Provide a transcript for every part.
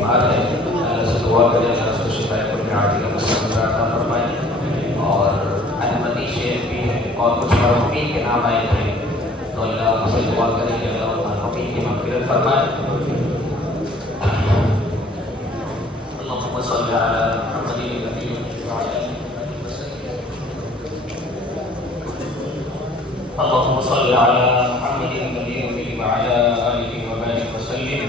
بیمار ہے، اللہ سے دعا کریں اللہ اس کو شفائے پر عاجلہ مستمرہ عطا فرمائے، اور احمدی شیخ بھی ہیں اور کچھ مرحومین کے نام آئے تھے، تو اللہ سے دعا کریں کہ اللہ مرحومین کی مغفرت فرمائے۔ اللهم صل على محمد النبي وعلى آله وسلم، اللهم صل على محمد النبي وعلى آله وبارك وسلم،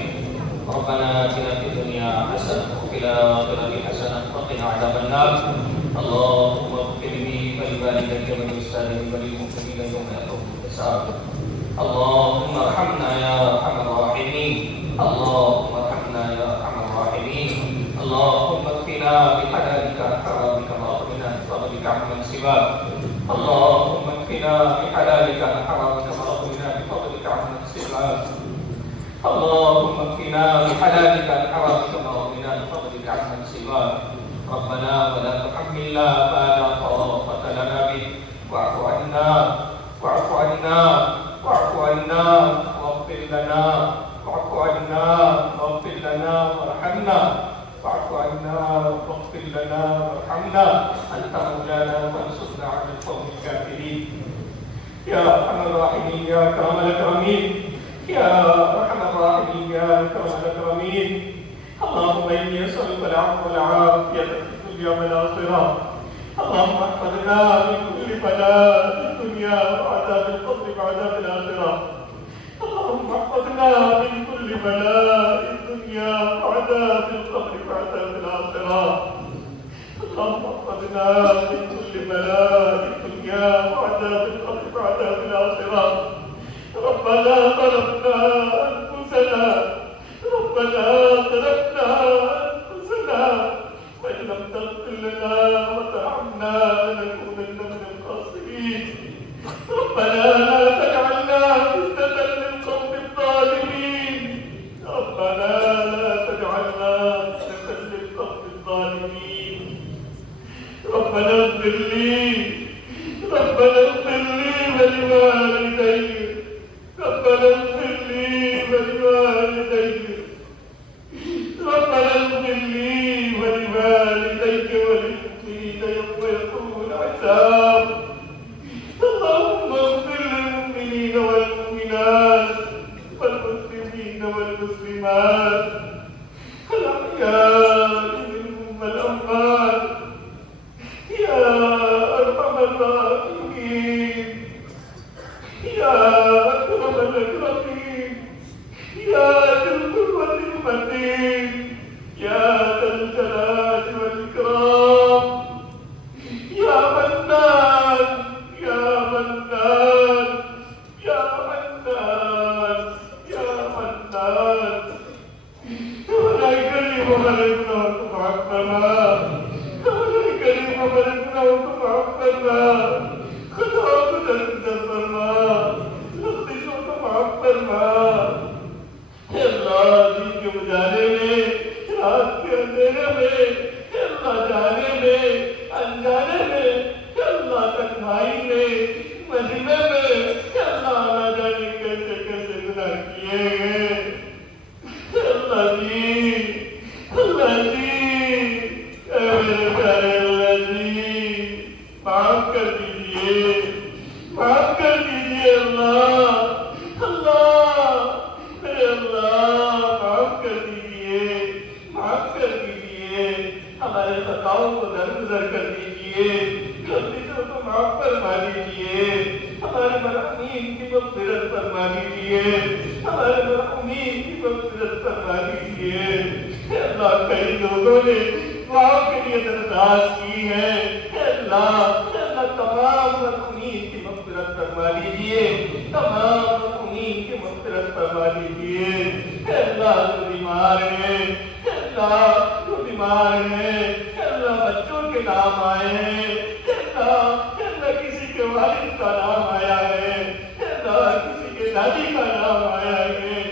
ربنا آتنا في الدنيا حسنة وفي الآخرة حسنة وقنا عذاب النار، اللهم اغفر لي ولوالديك وللمسلمين وللمؤمنين يوم يقوم الحساب، اللهم ارحمنا يا أرحم الراحمين، اللهم ارحمنا يا أرحم الراحمين، اللهم اكفنا بحلالك عن حرامك واغننا بفضلك عمن سواك، اللهم اكفنا بحلالك عن حرامك واغننا بفضلك عمن سواك، اللهم اكفنا بحلالك عن حرامك واغننا بفضلك عمن سواك، ربنا ولا تحملنا ما لا طاقة لنا به، واعف عنا واعف عنا واعف عنا واغفر لنا، واعف عنا واغفر لنا وارحمنا، واعف عنا واغفر لنا وارحمنا، أنت مولانا فانصرنا على القوم الكافرين، يا أرحم الراحمين يا أكرم الأكرمين، يا أرحم الراحمين يا أكرم الأكرمين، اللهم إني أسألك العفو والعافية في الدنيا والآخرة، اللهم احفظنا من كل بلاء الدنيا وعذاب القبر وعذاب الآخرة، اللهم احفظنا من كل بلاء الدنيا وعذاب القبر وعذاب الآخرة، اللهم احفظنا من كل بلاء الدنيا وعذاب القبر وعذاب الآخرة، ربنا ظلمنا أنفسنا، ربنا ظلمنا أنفسنا، وإن لم تغفر لنا وترحمنا لنكونن من الخاسرين، ربنا لا تجعلنا فتنة للقوم الظالمين، ربنا لا تجعلنا فتنة للقوم الظالمين، ربنا اغفر لي، ربنا اغفر لي ولوالدي، ربنا اغفر لي ولوالدي، ربنا اغفر لي ولوالديك وللمؤمنين يوم يقوم الحساب، اللهم اغفر للمؤمنين والمؤمنات والمسلمين والمسلمات الأحياء منهم والأموات، يا أرحم الراحمين، يا أكرم الأكرمين، يا ذا القوة المتين، يا ذا الجلال والإكرام، يا منان يا منان يا منان يا منان، ولا يكرم ملكنا وتعفنا، ولا يكرم ملكنا وتعفنا، خطابنا تدبرنا، نقدس وتعفنا، اے اللہ دن کے اجالے میں، رات کے اندھیرے میں، اے اللہ جانے میں انجانے میں، اے اللہ تنہائی میں مجمع میں، اے اللہ نہ جانے کیسے کیسے گناہ کیے گئے، اے اللہ جی، اللہ جی، اے میرے پیارے اللہ جی، معاف کر دیجئے، معاف کر دیجئے اللہ، اللہ میرے اللہ معاف کر دیجئے، معاف کر دیجئے، ہمارے خطاؤں کو درگزر کر دیجئے، غلطیوں کو معاف فرما دیجئے، ہمارے مرحومین کی مغفرت فرما دیجئے، ہمارے مرحومین کی مغفرت فرما دیجئے، اے اللہ کئی لوگوں نے دعاؤں کے لیے درخواست کی ہے، اے اللہ تمام مرحومین کی مغفرت فرما دیجئے، تمام مرحومین کی مغفرت فرما دیجئے، اے اللہ جو بیمار ہے، اے اللہ جو بیمار ہے، اے اللہ بچوں کے نام آئے ہیں، اے اللہ کسی کے والد کا نام آیا ہے، اے اللہ کسی کے دادی کا نام آیا ہے،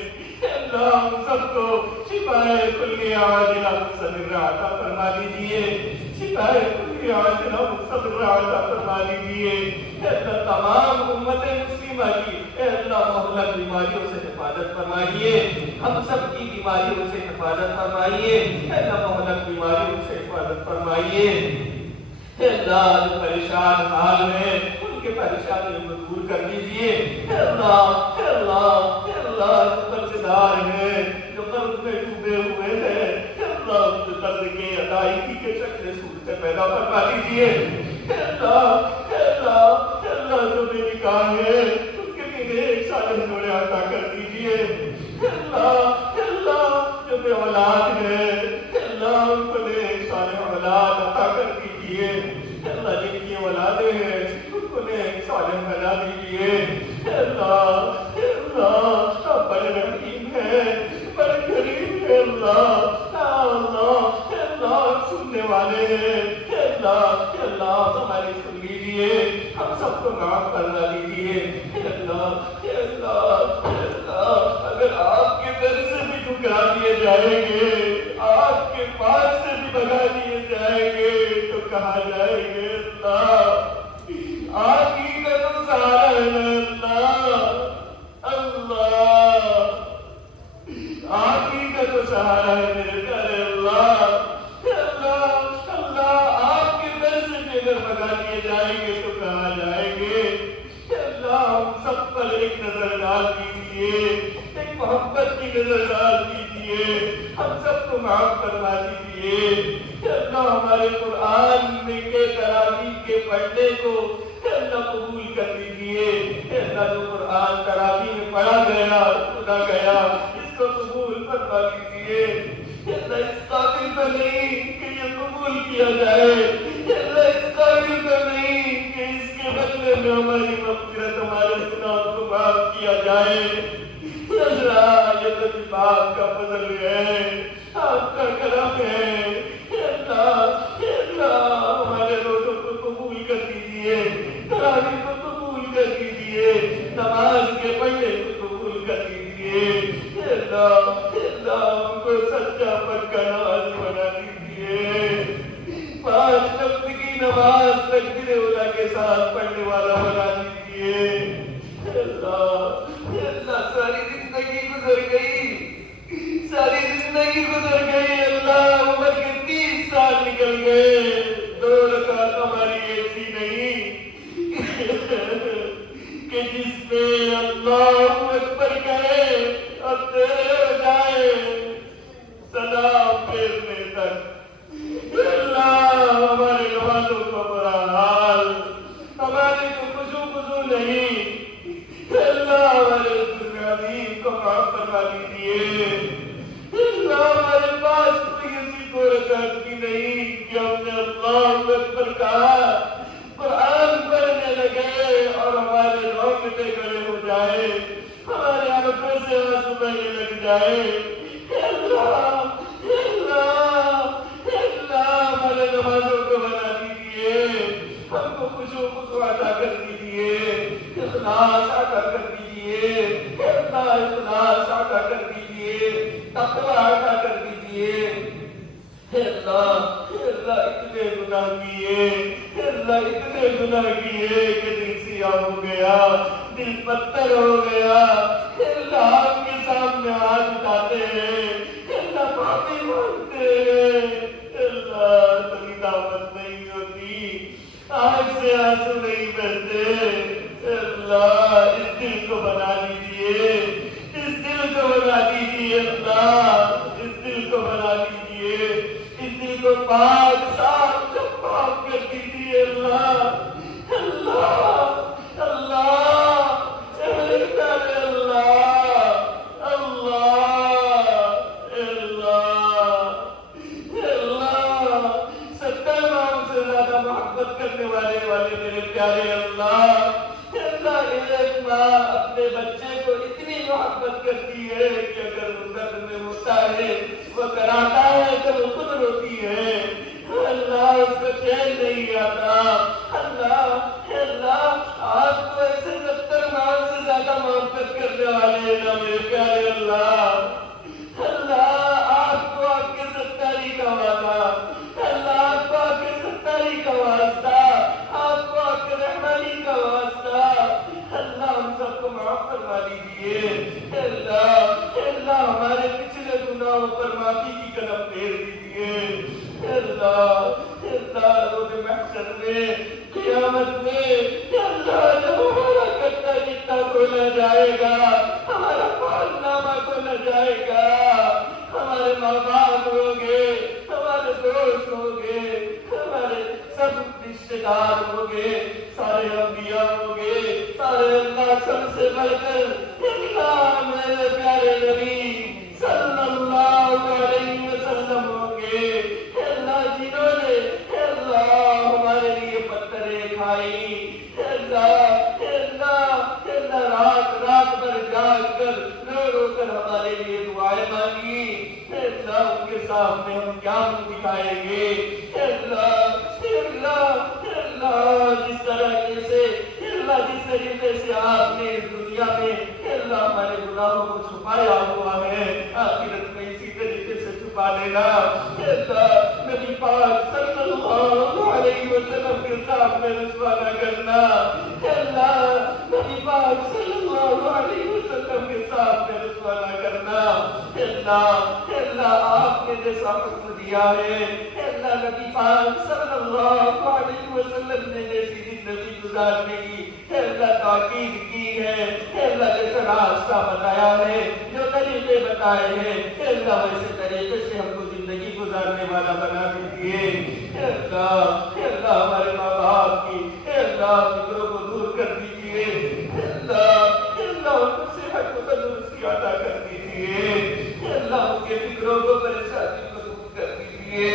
اے اللہ ہم سب کو شفائے کلی عاجلہ مستمرہ عطا فرما دیجئے، فرما لیجیے تمام امت مسلمہ کی اے اللہ مہلک بیماریوں سے حفاظت فرمائیے، ہم سب کی بیماریوں سے حفاظت فرمائیے، اے اللہ مہلک بیماریوں سے حفاظت فرمائیے، اے اللہ جو پریشان حال ہیں ان کے پریشانیوں کو دور کر دیجیے، اے اللہ اے اللہ اے اللہ جو قرض دار ہیں جو قرض میں ڈوبے ہوئے ہیں اے اللہ ان کے قرض کے ادائیگی کے شکل صورت پیدا فرما دیجیے، اے اللہ اے اللہ اے اللہ جو بے نکاح ہے ان کے لیے ایک صالح جوڑے عطا کر دیجیے، اے اللہ جو بے اولاد ہے اے اللہ ان کو ایک صالح اولاد عطا کر دیجیے، اے اللہ جن کی اولادیں ہیں ان کو ایک صالح بنا دیجیے، اے اللہ آپ بڑے رحیم ہیں بڑے کریم ہیں اللہ اے اللہ سننے والے ہیں اے اللہ ہماری سن لیجیے، ہم سب کو معاف کرنا دیجیے، اے اللہ اے اللہ اے اللہ اگر آپ کے در سے بھی ٹھکرا دیے جائیں گے، آپ کے پاس سے بھی بھگا دیے جائیں گے تو کہاں جائیں گے اللہ، آپ ہی کا تو سہارا ہے اللہ آپ ہی کا تو سہارا ہے میرے پیارے اللہ آپ کے در سے بھی اگر بھگا دیے جائیں گے تو کہاں جائیں گے، اللہ ہم سب پر ایک نظر ڈال دیجیے، ایک محبت کی نظر ڈال دیجیے، ہم سب کو معاف کروا دیجیے، اللہ ہمارے قرآن میں کے تراویح کے پڑھنے کو اللہ قبول کر لیجیے، اللہ جو قرآن تراویح میں پڑھا گیا سنا گیا اس کو قبول فرما لیجیے، اللہ اس قابل تو نہیں کہ یہ قبول کیا جائے، اللہ اس قابل تو نہیں کہ اس کے بدلے میں ہماری مغفرت ہمارے گناہوں کو معاف کیا جائے، اللہ یہ تو باپ کا فضل ہے، آپ کا کرم ہے، اللہ ہمارے روزوں کو قبول کر دیجیے، تراویح کو قبول کر دیجیے، نماز کے پڑھنے کو قبول کر دیجیے، اللہ ہم کو سچا پکا نماز بنا دیجیے، 5 وقت کی نماز تکبیر اولیٰ کے ساتھ پڑھنے والا بنا دیجیے، اللہ ساری زندگی گزر گئی اللہ عمر کے 30 سال نکل گئے، 2 رکعت ہماری ایسی نہیں کہ جس میں اللہ اکبر کہے اور تیرے بجائے سلام پھیرنے تک، اللہ ہمارے نمازوں کا برا حال، ہماری کو خشوع نہیں، اللہ ہمارے عظیم کو معاف فرما دیجیے، اللہ ہمارے پاس کوئی ایسی 2 رکعت کی نہیں کہ ہم نے اللہ اکبر کہا قرآن پڑھنے لگے اور ہمارے رونگٹے کھڑے ہو جائے، ہمارے آنکھوں سے آنسو بہنے لگ جائے، اللہ ہمارے نمازوں کو بنا دیجیے، ہم کو خشوع عطا کر دیجیے، اخلاص عطا کر دیجیے، اخلاص عطا کر دیجیے، تقوی عطا کر دیجیے، اللہ اتنے گناہ کیے کہ دل سیاہ ہو گیا، دل پتھر ہو گیا، اللہ آپ کے سامنے ہاتھ اٹھاتے ہیں، اللہ معافی مانگتے ہیں، اللہ تبھی دعوت نہیں ہوتی، آنکھ سے آنسو نہیں بہتے، اللہ اس دل کو بنا دیجیے، اس دل کو بنا دیجیے، اللہ اس دل کو بنا دیجیے، اس دل کو پاک صاف شفاف کر دیجیے، اللہ محبت کرنے والے میرے پیارے اللہ ایک ماں اپنے بچے کو اتنی محبت کرتی ہے کہ اگر وہ درد میں ہوتا ہے وہ کراتا ہے تو وہ خود روتی ہے، اللہ اس کو چین نہیں آتا، اللہ آپ کو ایسے 70 ماں سے زیادہ محبت کرنے والے نا میرے پیارے اللہ آپ کو آپ کے 70 کا وعدہ، اللہ آپ کو آپ کے معافی کی قدم پھیر دیجیے اللہ روز محشر میں قیامت میں اللہ جب ہمارا گدا جتنا کھولا جائے گا ہمارا فال نامہ کھولا جائے گا ہمارے ماں باپ ہوگے ہمارے دوست ہوگے ہمارے سب رشتے دار ہوگے سارے انبیاء ہوگے سارے اللہ سب سے بڑھ کر اللہ میرے پیارے نبی صلی اللہ علیہ وسلم ہوگے اللہ جنہوں نے اللہ ہمارے لیے پتھریں کھائی اللہ رات بھر جاگ کر رو کر ہمارے لیے دعائیں مانگی اللہ ان کے سامنے ہم کیا منہ دکھائیں گے اللہ جس طریقے سے آپ نے اس دنیا میں اللہ ہمارے گناہوں کو چھپایا ہوا ہے آخرت میں اسی طریقے سے چھپا دینا اللہ نبی پاک صلی اللہ علیہ وسلم کے سامنے رسوا نہ کرنا اللہ نبی پاک صلی اللہ علیہ وسلم کے سامنے رسوا نہ کرنا اللہ آپ نے جیسا حکم دیا ہے اللہ نبی پاک صلی اللہ علیہ وسلم نے جیسی زندگی گزارنے کی اللہ تاکید کی ہے اللہ جیسا راستہ بتایا ہے جو طریقے بتائے ہیں اللہ ویسے طریقے سے ہم کو زندگی گزارنے والا بنا دیجیے اللہ ہمارے ماں باپ کی اللہ فکروں کو دور کر دیجیے اللہ ان کو صحت کو تندرستی عطا کر دیجیے اللہ ان کے فکروں کو پریشانی کو دور کر دیجیے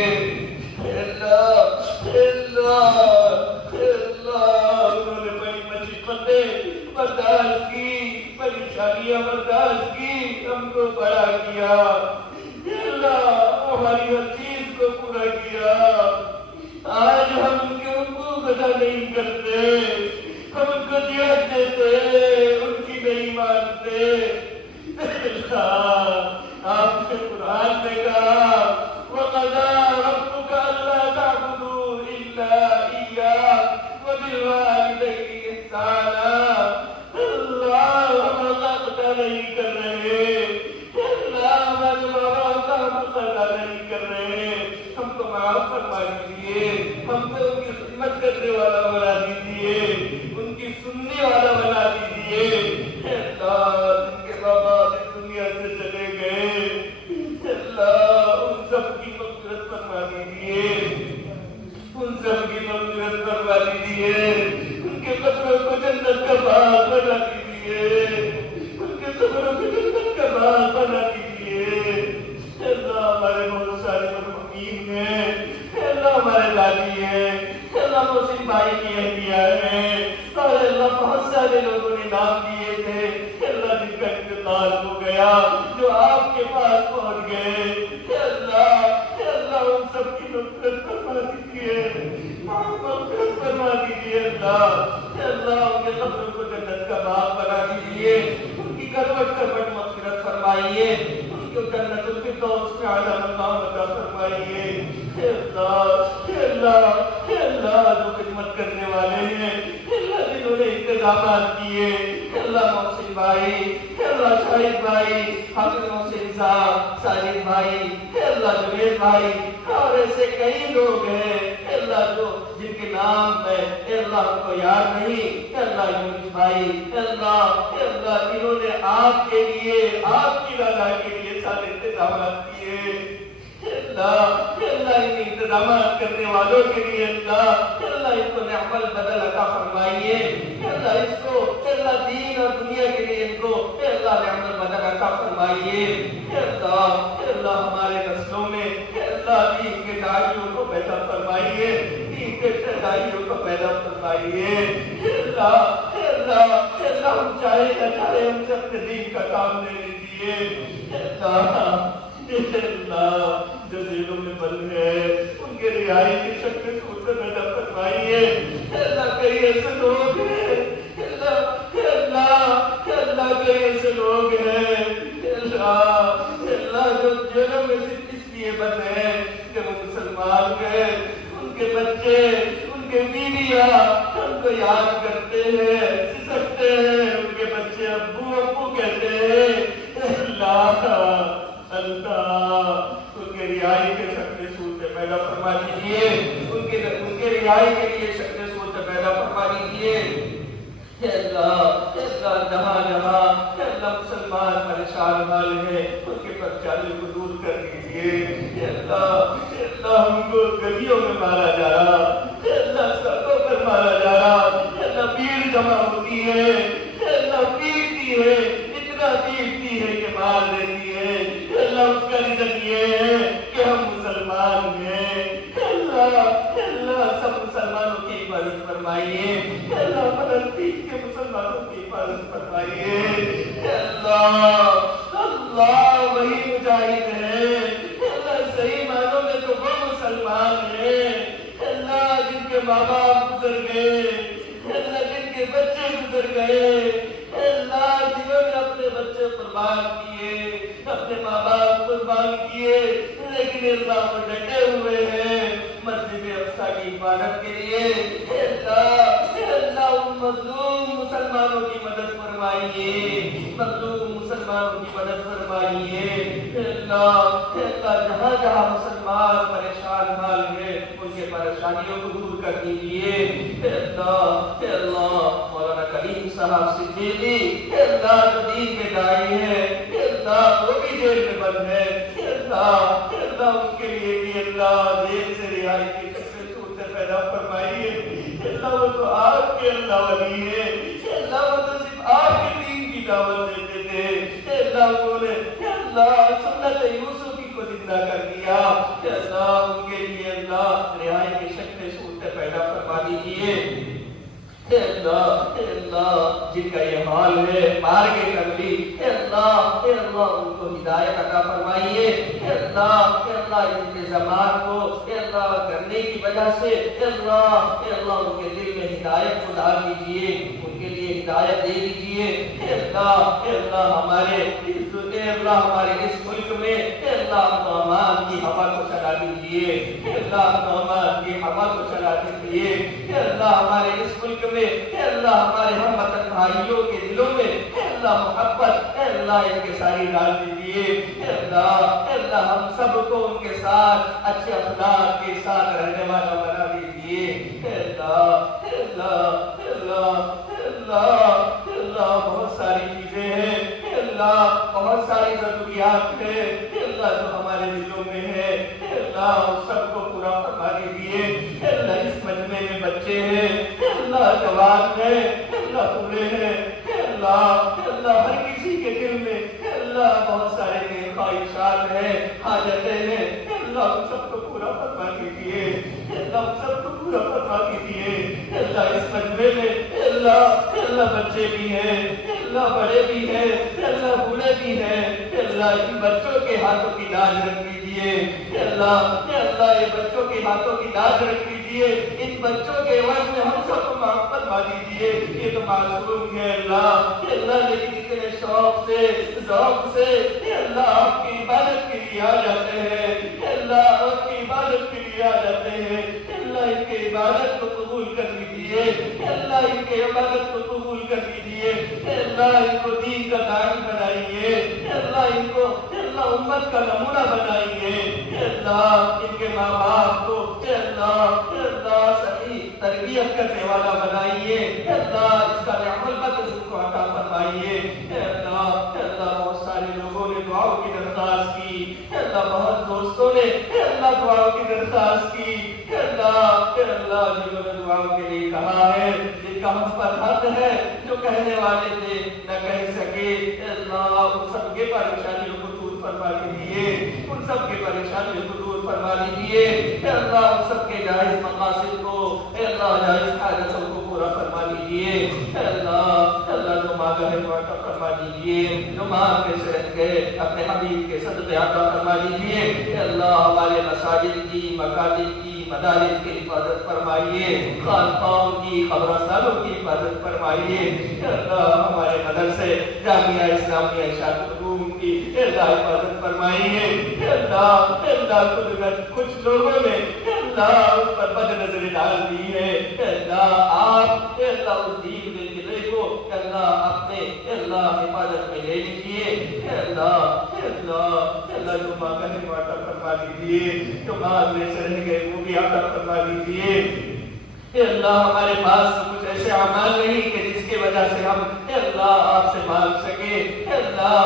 اللہ انہوں نے بڑی مصیبتیں برداشت کی پریشانیاں برداشت کی ہم کو بڑا کیا اللہ ہماری ہر چیز کو پورا کیا آج ہم ان کے حقوق ادا نہیں کرتے ہم ان کو دیت دیتے ان کی نہیں مانتے اللہ آپ سے قرآن نے کہا وَقَضَىٰ رَبُّكَ أَلَّا تَعْبُدُوا إِلَّا إِيَّاهُ وَبِالْوَالِدَيْنِ إِحْسَانًا اللہ ہم ادا نہیں کر رہے اللہ ہمارے ماں باپ کا ہم ادا نہیں کر رہے ہم کو معاف فرما دیجیے ہم کو ان کی خدمت کرنے والا بنا دیجیے ان کی سننے والا بنا دیجیے اللہ جن کے بابا اس دنیا سے چلے گئے اللہ ان سب کی مغفرت فرما دیجیے ان سب کی مغفرت فرما دیجیے ان کے قبروں کو جنت کا باغ بنا دیجیے ان کے قبروں کو جنت کا باغ بنا دیجیے اللہ ہمارے بہت سارے مرحومین ہیں اللہ ہمارے دادی ہیں اللہ محسن بھائی کی اہلیہ ہیں اور اللہ بہت سارے لوگوں نے نام دیے تھے اللہ جن کا انتقال ہو گیا جو آپ کے پاس پہنچ گئے اللہ ان سب کی مغفرت فرما دیجیے مغفرت فرما دیجیے اللہ ان کے قبروں کو جنت کا باغ بنا دیجیے ان کی کروٹ مغفرت فرمائیے ان کو جنت الفردوس میں اعلیٰ مقام عطا فرمائیے اللہ جو خدمت کرنے والے ہیں اللہ جنہوں نے انتظامات کیے اللہ محسن بھائی اللہ شاہد بھائی حافظ محسن صاحب ساجد بھائی اللہ جنید بھائی اور ایسے کئی لوگ ہیں اللہ جو جن کے نام میں اللہ کو یاد نہیں اللہ یونس بھائی اللہ انہوں نے آپ کے لیے آپ کی رضا کے لیے سارے انتظامات کیے اللہ ان انتظامات کرنے والوں کے لیے اللہ ان کو نعم البدل عطا فرمائیے اللہ اس کو اللہ دین اور دنیا کے لیے ان کو اللہ نعم البدل عطا فرمائیے اللہ ہمارے نسلوں میں اللہ دین کے داعیوں کو پیدا فرمائیے دین کے داعیوں کو پیدا فرمائیے اللہ ہم چاہے نہ چاہے ہم سے اپنے دین کا کام لے لیجیے اللہ جو دلوں میں بند ہے ان کے رہائی کی شکل صورت پیدا فرمائیے اللہ کئی ایسے لوگ ہیں اللہ کئی ایسے لوگ ہیں اللہ جو جیلوں میں صرف اس لیے بند ہیں کہ وہ مسلمان ہیں ان کے بچے ان کے بیویاں ان کو یاد کرتے ہیں سسکتے ہیں ان کے بچے ابو ابو کہتے ہیں اللہ رہائی کے شکل صورت پیدا فرما دیجیے، ان کے رہائی کے لیے شکل صورت پیدا فرما دیجیے۔ اے اللہ جہاں جہاں اے اللہ مسلمان پریشان حال ہے ان کے پریشانیوں کو دور کر دیجیے۔ اے اللہ ہم کو گلیوں میں مارا جا رہا، اے اللہ سڑکوں پر مارا جا رہا، اے اللہ بھیڑ جمع ہوتی ہے، اے اللہ پیٹتی ہے، اتنا پیٹتی ہے کہ مار دیتی ہے۔ اے اللہ اس کا رزق یہ ہے کہ ہم مسلمان ہیں۔ اے اللہ سب مسلمانوں کی حفاظت فرمائیے، اے اللہ فلسطین کے مسلمانوں کی حفاظت فرمائیے۔ اے اللہ وہی مجاہد ہے، اے اللہ صحیح معنوں میں تو وہ مسلمان ہے، اے اللہ جن کے ماں باپ گزر گئے، اے اللہ جن کے بچے گزر گئے، اے اللہ جنہوں نے اپنے بچے قربان کیے، اپنے ماں باپ قربان کیے، لیکن اللہ کو ڈٹے ہوئے ہیں مسجد اقصی کی حفاظت کے لیے۔ اے اللہ ان مظلوم مسلمانوں کی مدد فرمائیے، مظلوم مسلمانوں کی مدد فرمائیے۔ اے اللہ جہاں جہاں مسلمان پریشان حال ہے ان کے پریشانیوں کو دور کر دیجیے۔ اے اللہ مولانا کریم صاحب صدیقی، اے اللہ جو دین کے داعی ہے، اے اللہ وہ بھی جیل میں بند ہے، اے اللہ ان کے لیے بھی اللہ جیل سے رہائی کی شکل صورت پیدا فرمائیے۔ اے اللہ وہ تو آپ کے اللہ ولی ہے، اے اللہ وہ تو صرف آپ کے دین کی دعوت دیتے تھے، اے اللہ انہوں نے اے اللہ سنت یوسفی کو زندہ کر دیا۔ اے اللہ ان کے لیے اللہ رہائی کی شکل صورت پیدا فرما دیجیے۔ اے اللہ جن کا یہ حال ہے مار کے کملی، اے اللہ ان کو ہدایت عطا فرمائیے۔ اے اللہ ان کے زمان کو اے اللہ کرنے کی وجہ سے اے اللہ ان کے دل میں ہدایت کو ڈال دیجیے، ان کے لیے ہدایت دے دیجیے۔ اے اللہ ہمارے اس ملک میں اے اللہ امان کی ہوا کو چلا دیجیے، اے اللہ امان کی ہوا کو چلا دیجیے۔ اے اللہ ہمارے اس ملک میں اے اللہ ہمارے ہم وطن بھائیوں کے دلوں میں اے اللہ محبت اے اللہ ان کے ساری ڈال دیجیے۔ اے اللہ ہم سب کو ان کے ساتھ اچھے اخلاق کے ساتھ رہنے والا بنا دیجیے۔ اے اللہ بہت ساری چیزیں ہیں، اے اللہ بہت ساری ضروریات ہیں، اے اللہ جو ہمارے دلوں میں ہے، اے اللہ ان سب کو پورا فرما دیجیے۔ اے اللہ اس مجمع میں بچے ہیں، اے اللہ جوان ہیں، اے اللہ بوڑھے ہیں، اے اللہ ہر کسی کے دل میں اے اللہ بہت سارے خواہشات ہیں، حاجتیں ہیں، اے اللہ ان سب کو پورا فرما دیجیے، اے اللہ ان سب کو پورا فرما دیجیے۔ اے اللہ اس مجمع میں اے اللہ بچے بھی ہیں، اے اللہ بڑے بھی ہیں، اے اللہ بوڑھے بھی ہیں، اے اللہ ان بچوں کے ہاتھوں کی لاج رکھ دیجیے۔ اے اللہ یہ بچوں کے ہاتھوں کی لاج رکھ دیجیے، ان بچوں کے عوض میں ہم سب کو معاف فرما دیجیے۔ یہ تو معصوم ہے اللہ لیکن اتنے شوق سے ذوق سے اے اللہ آپ کی عبادت کے لیے آ جاتے ہیں، اے اللہ آپ کی عبادت کے لیے آ جاتے ہیں۔ اے اللہ ان کے عبادت کو قبول کر لیجیے، اے اللہ ان کے عبادت کو قبول کر لیجیے۔ اے اللہ ان کو دین کا داعی بنائیے، اے اللہ ان کو اے اللہ امت کا نمونہ بنائیے۔ اے اللہ ان کے ماں باپ کو اے اللہ صحیح تربیت کرنے والا بنائیے۔ اے اللہ اس کا عمل بدل کو عطا فرمائیے۔ اے اللہ بہت سارے لوگوں نے دعاؤں کی درخواست کی، اے اللہ بہت دوستوں نے اے اللہ دعاؤں کی درخواست کی۔ اے اللہ جنہوں نے دعاؤں کے لیے کہا ہے، جن کا ہم پر حق ہے، جو کہنے والے تھے نہ کہہ سکے، اے اللہ ان سب کے پریشانیوں کو دور فرما دیجیے، ان سب کے پریشانیوں کو دور فرما دیجیے۔ اے اللہ ان سب کے جائز مقاصد کو اے اللہ جائز حاجتوں کو پورا فرما دیجیے۔ اے اللہ جو مانگا ہے وہ عطا فرما دیجیے، جو مانگ کے صحت کے اپنے حبیب کے صدقے عطا فرما دیجیے۔ اے اللہ ہمارے مساجد کی، مکاتب کی، مدارس کی حفاظت فرمائیے، خانقاہوں کی، قبرستانوں کی حفاظت فرمائیے۔ اے اللہ ہمارے مدرسے جامعہ اسلامیہ ارشاد العلوم کی اے اللہ حفاظت فرمائیے۔ اے اللہ کچھ لوگوں نے اے اللہ اس پر بد نظری ڈال دی ہے، اے اللہ آپ اے اللہ اس دین میں کو اے اللہ اپنے اے اللہ حفاظت میں لے لیجیے، اے اللہ اے اللہ اے اللہ جو مانگا ہے وہ عطا فرما دیجیے، جو مانگنے سے رہ گئے وہ بھی عطا فرما دیجیے۔ اے اللہ ہمارے پاس کچھ ایسے اعمال نہیں کہ جس کی وجہ سے ہم اے اللہ آپ سے مانگ سکے، اے اللہ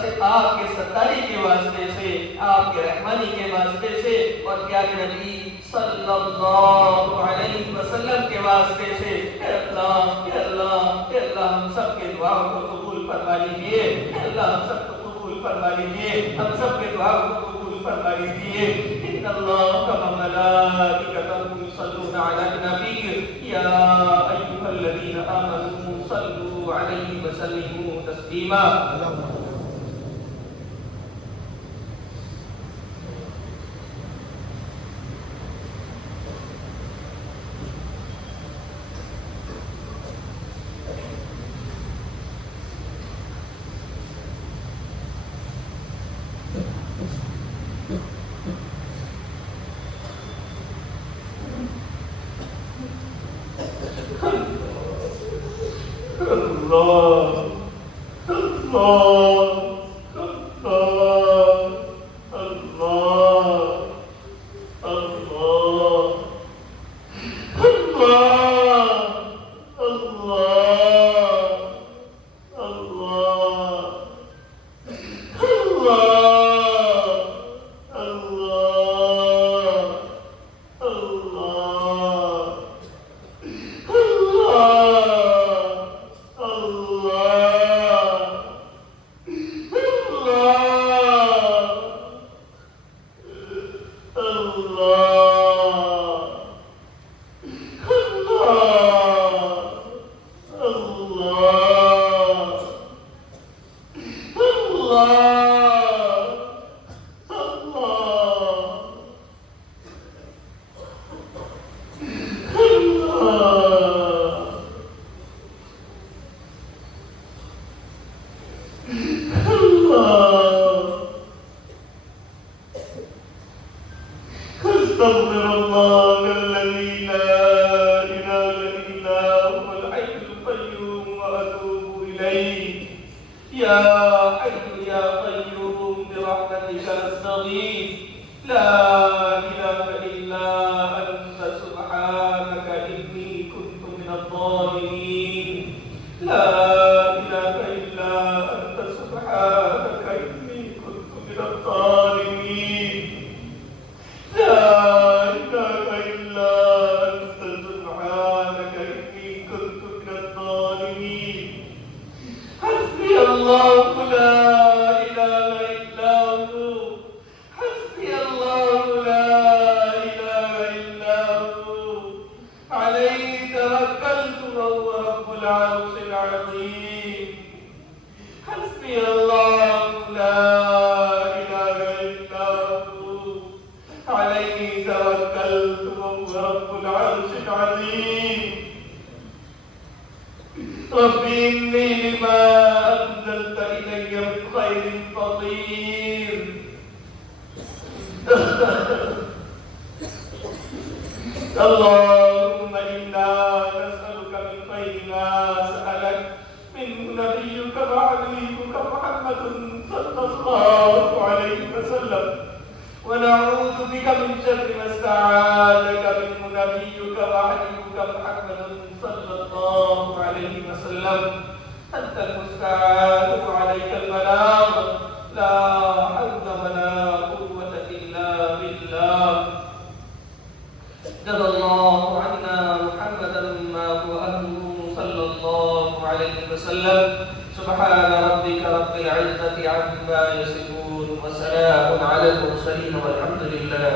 سے آپ کے ستاری کے واسطے سے، آپ کے رحمانی کے واسطے سے اور پیارے نبی صلی اللہ علیہ وسلم کے واسطے سے اے اللہ اے اللہ اے اللہ ہم سب کے دعاؤں کو قبول فرما لیجیے، اے اللہ ہم سب کو قبول فرما لیجیے، ہم سب کے دعاؤں کو قبول فرما لیجیے۔ ان اللہ و ملائکتہ یصلون علی النبی یا ایھا الذین آمنوا صلوا علیہ وسلموا تسلیما۔ اللهم إنا نسألك من خير ما سألك منه نبيك وحبيبك محمد صلى الله عليه وسلم، ونعوذ بك من شر ما استعاذك منه نبيك وحبيبك محمد صلى الله عليه وسلم. أنت المستعان وعليك البلاغ، لا حول ولا قوة إلا بالله. جزا الله عنا محمدا ما هو أهله صلى الله عليه وسلم. سبحان ربك رب العزة عما يصفون وسلام على المرسلين والحمد لله